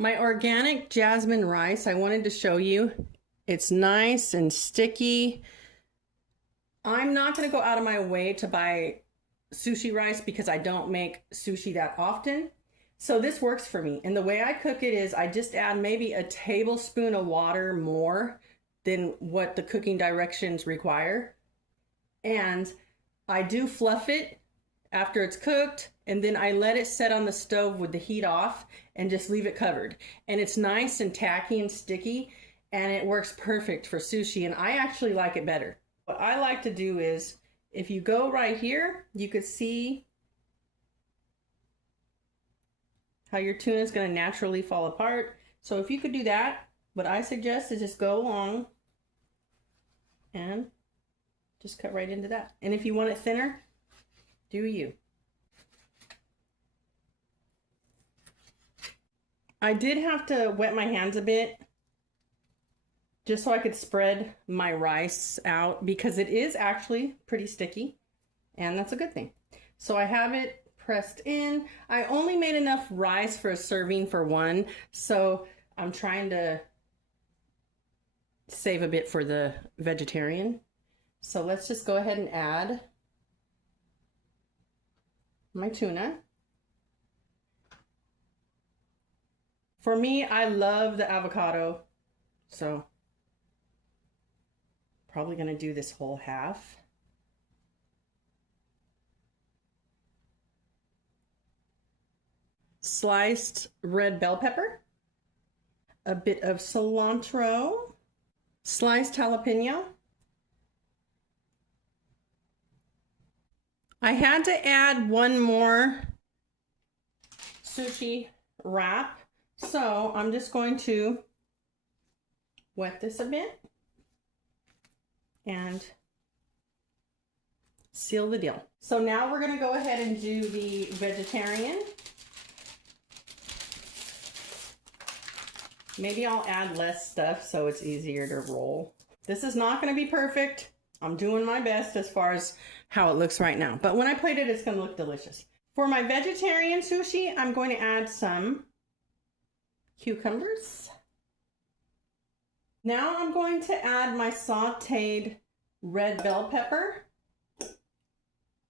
My organic jasmine rice, I wanted to show you. It's nice and sticky. I'm not going to go out of my way to buy sushi rice because I don't make sushi that often. So this works for me. And the way I cook it is I just add maybe a tablespoon of water more than what the cooking directions require. And I do fluff it after it's cooked, and then I let it set on the stove with the heat off and just leave it covered. And it's nice and tacky and sticky, and it works perfect for sushi, and I actually like it better. What I like to do is, if you go right here, you could see how your tuna is going to naturally fall apart. So if you could do that, what I suggest is just go along and just cut right into that. And if you want it thinner, do you. I did have to wet my hands a bit just so I could spread my rice out because it is actually pretty sticky, and that's a good thing. So I have it pressed in. I only made enough rice for a serving for one, so I'm trying to save a bit for the vegetarian. So let's just go ahead and add my tuna. For me, I love the avocado, so probably gonna do this whole half. Sliced red bell pepper, a bit of cilantro, sliced jalapeno. I had to add one more sushi wrap, so I'm just going to wet this a bit and seal the deal. So now we're going to go ahead and do the vegetarian. Maybe I'll add less stuff so it's easier to roll. This is not going to be perfect. I'm doing my best as far as how it looks right now. But when I plate it, it's going to look delicious. For my vegetarian sushi, I'm going to add some cucumbers. Now I'm going to add my sauteed red bell pepper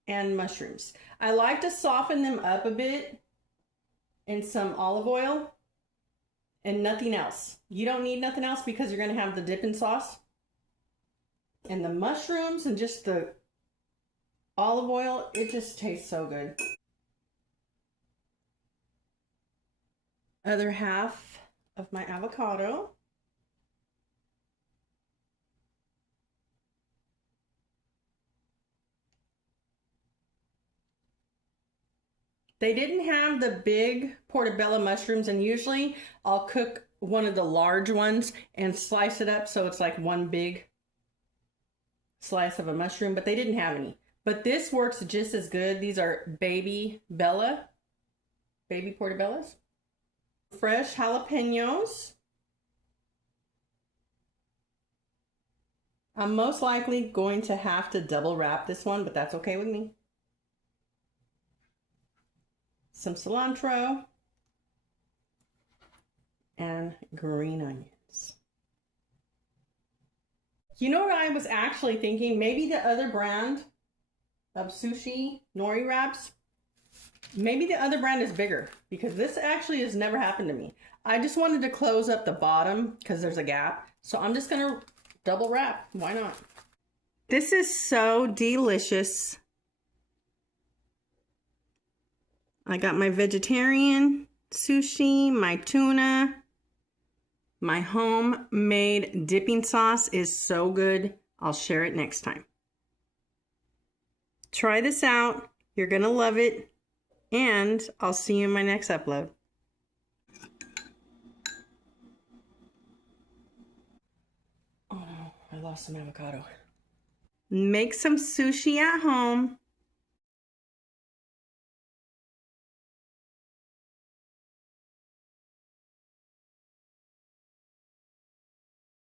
and mushrooms. I like to soften them up a bit in some olive oil and nothing else. You don't need nothing else because you're going to have the dipping sauce. And the mushrooms and just the olive oil, it just tastes so good. Other half of my avocado. They didn't have the big Portabella mushrooms, and usually I'll cook one of the large ones and slice it up so it's like one big slice of a mushroom, but they didn't have any. But this works just as good. These are baby portabellas. Fresh jalapenos. I'm most likely going to have to double wrap this one, but that's okay with me. Some cilantro and green onions. You know what I was actually thinking? Maybe the other brand of Sushi Nori wraps, maybe the other brand is bigger, because this actually has never happened to me. I just wanted to close up the bottom because there's a gap. So I'm just going to double wrap. Why not? This is so delicious. I got my vegetarian sushi, my tuna. My homemade dipping sauce is so good. I'll share it next time. Try this out. You're going to love it. And I'll see you in my next upload. Oh no, I lost some avocado. Make some sushi at home.